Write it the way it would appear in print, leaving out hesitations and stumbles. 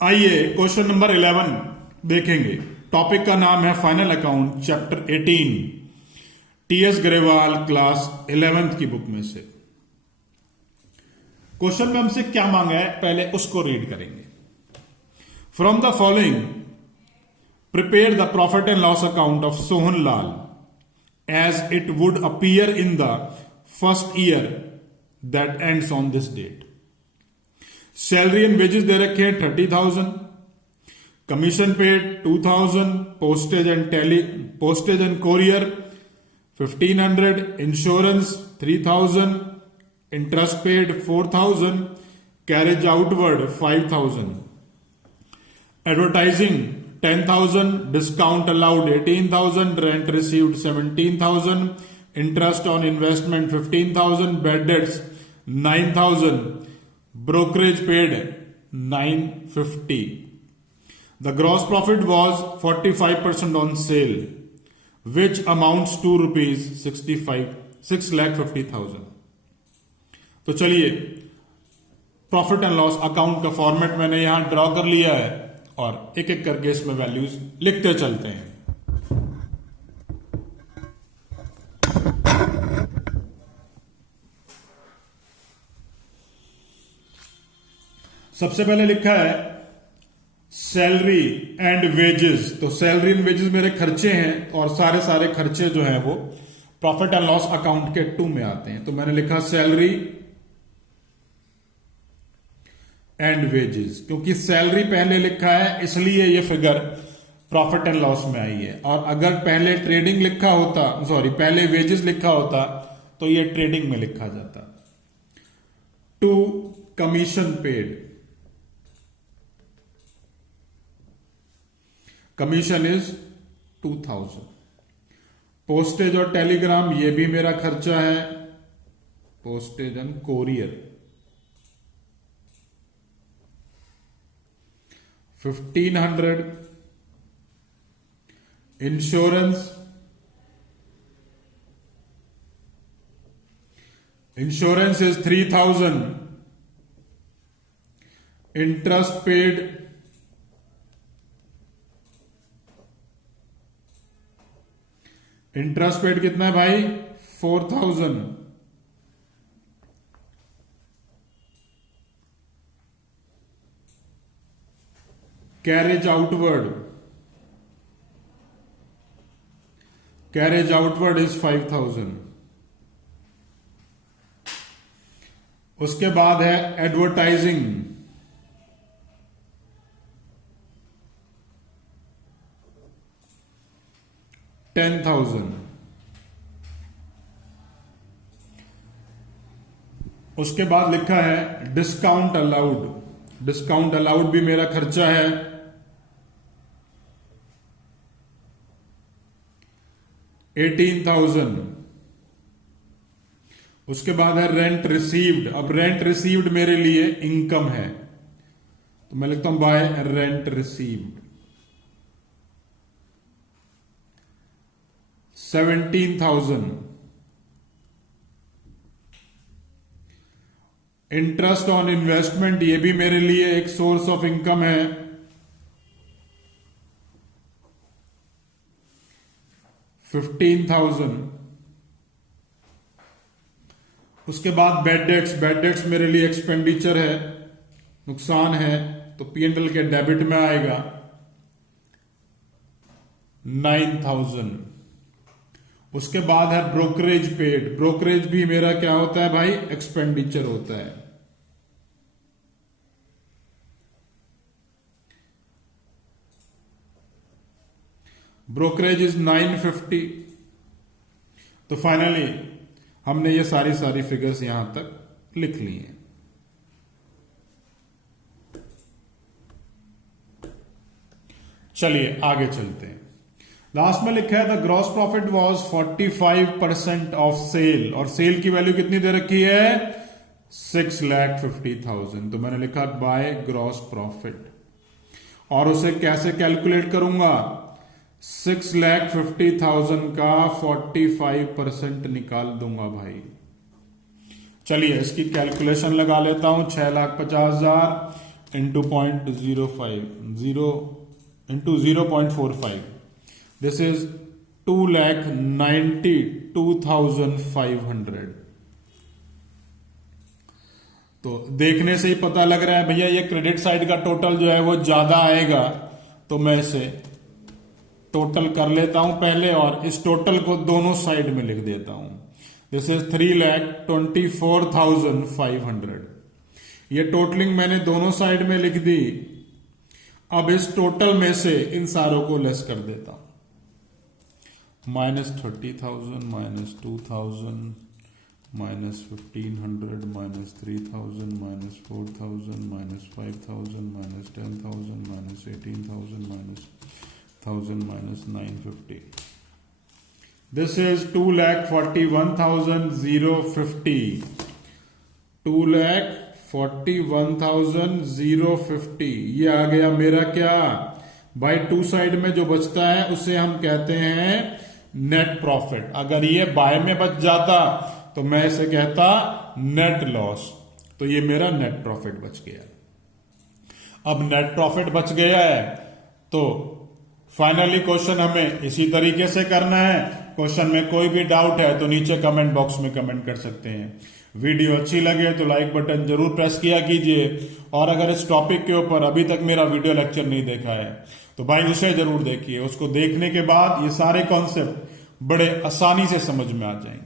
आइए question number 11 देखेंगे। Topic का नाम है final account chapter 18 TS Grewal class 11th की बुक में से। क्वेश्चन में हमसे क्या मांगा है पहले उसको रीड करेंगे। From the following prepare the profit and loss account of Sohan Lal as it would appear in the first year that ends on this date. Salary and wages दे रखे हैं 30,000, commission paid 2,000, postage and courier 1,500, insurance 3,000, interest paid 4,000, carriage outward 5,000, advertising 10,000, discount allowed 18,000, rent received 17,000, interest on investment 15,000, bad debts 9,000, brokerage paid 950. The gross profit was 45% on sale, which amounts to rupees 6,50,000. तो चलिए profit and loss account का format मैंने यहां draw कर लिया है और एक एक करके इसमें वैल्यूज लिखते चलते हैं। सबसे पहले लिखा है सैलरी एंड वेजेस। तो सैलरी एंड वेजेस मेरे खर्चे हैं और सारे खर्चे जो हैं वो प्रॉफिट एंड लॉस अकाउंट के 2 में आते हैं। तो मैंने लिखा सैलरी एंड वेजेस, क्योंकि सैलरी पहले लिखा है इसलिए ये फिगर प्रॉफिट एंड लॉस में आई है। और अगर पहले ट्रेडिंग लिखा होता, पहले वेजेस लिखा होता तो ये ट्रेडिंग में लिखा जाता। 2 commission paid, commission is 2,000। Postage और टेलीग्राम ये भी मेरा खर्चा है, postage and courier 1,500, insurance is 3,000, interest paid 4,000, कितना है भाई 4,000, कैरेज आउटवर्ड इज 5,000। उसके बाद है एडवर्टाइजिंग 10,000। उसके बाद लिखा है डिस्काउंट अलाउड भी मेरा खर्चा है 18,000। उसके बाद है रेंट रिसीव्ड। अब रेंट रिसीव्ड मेरे लिए इनकम है तो मैं लिखता हूं bye rent received 17,000। Interest on investment ये भी मेरे लिए एक सोर्स ऑफ इनकम है 15,000। उसके बाद बैड डेट्स मेरे लिए एक्सपेंडिचर है, नुकसान है, तो P&L के डेबिट में आएगा 9,000। उसके बाद है ब्रोकरेज पेड। ब्रोकरेज भी मेरा क्या होता है भाई, एक्सपेंडिचर होता है। Brokerage is 950। तो फाइनली हमने ये सारी फिगर्स यहां तक लिख ली हैं। चलिए आगे चलते हैं। लास्ट में लिखा है the gross profit was 45% of sale, और सेल की वैल्यू कितनी दे रखी है 6,50,000। तो मैंने लिखा बाय ग्रॉस प्रॉफिट, और उसे कैसे कैलकुलेट करूंगा 6,50,000 का 45% निकाल दूंगा भाई। चलिए इसकी कैलकुलेशन लगा लेता हूं। 6,50,000 into 0.05, 0 into 0.45. This is 2,92,500. तो देखने से ही पता लग रहा है भैया ये क्रेडिट साइड का टोटल जो है वो ज्यादा आएगा, तो मैं इसे टोटल कर लेता हूं पहले और इस टोटल को दोनों साइड में लिख देता हूं। This is 3,24,500। ये टोटलिंग मैंने दोनों साइड में लिख दी। अब इस टोटल में से इन सारों को लेस कर देता हूं। -30,000, -2,000, -1,500, -3,000, -4,000, -5,000, -10,000, -18,000, -1,000, -950. This is 2,41,050. 2,41,050 ये आ गया मेरा क्या भाई। टू साइड में जो बचता है उसे हम कहते हैं नेट प्रॉफिट। अगर ये बाय में बच जाता तो मैं इसे कहता नेट लॉस। तो ये मेरा नेट प्रॉफिट बच गया। अब नेट प्रॉफिट बच गया है तो फाइनली क्वेश्चन हमें इसी तरीके से करना है। क्वेश्चन में कोई भी डाउट है तो नीचे कमेंट बॉक्स में कमेंट कर सकते हैं। वीडियो अच्छी लगे तो लाइक बटन जरूर प्रेस किया कीजिए, और अगर इस टॉपिक के ऊपर अभी तक मेरा वीडियो लेक्चर नहीं देखा है तो भाई उसे जरूर देखिए। उसको देखने के बाद ये सारे कॉन्सेप्ट बड़े आसानी से समझ में आ जाएंगे।